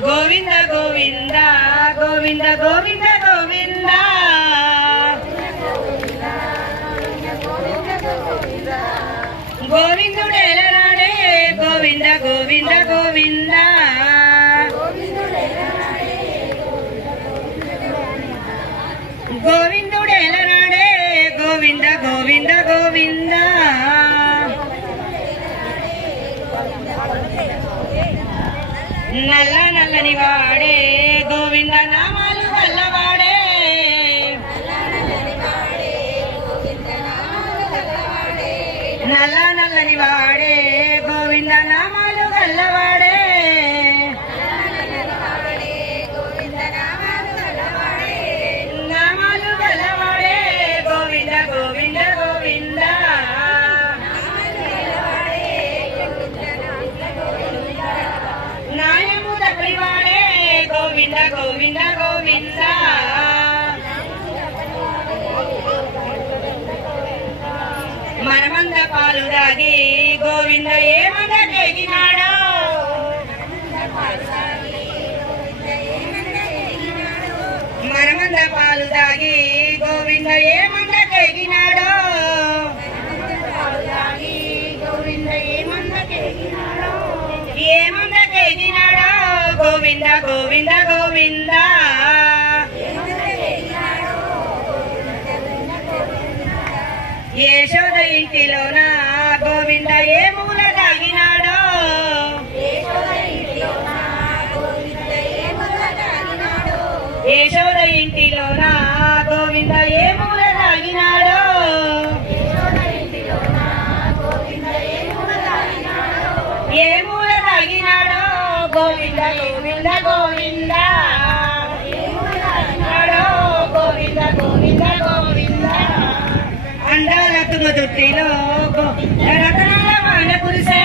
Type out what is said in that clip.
గోవింద గోవింద గోవింద గోవింద గోవింద గోవిందుడేలనాడే గోవింద గోవింద గోవింద గోవిందుడేలనాడే గోవింద గోవింద గోవింద నల్ల నల్లని వాడే గోవింద నామాలు గల్లవాడే నల్ల నల్లని వాడే గోవింద నామాలు గల్లవాడే నామాలు గల్లవాడే గోవింద గోవింద గోవింద నాయము దక్కడివాడే గోవింద గోవింద గోవింద మనమంద పాలు దాగి గోవింద ఏమంద కేగినాడో మనమంద పాలు దాగి గోవింద ఏమంద కేగినాడో ఏమంద కేగినాడో గోవింద గోవింద గోవింద యశోద ఇంటిలోన గోవింద ఏ మూల దాగినాడో యశోద ఇంటిలోన గోవింద ఏ మూల దాగినాడో ఏ మూల దాగినాడో గోవింద గోవింద గోవింద గోవింద గోవింద గోవింద అందాల తుమ్మ తొట్టిలో రతనాల వాన కురిసే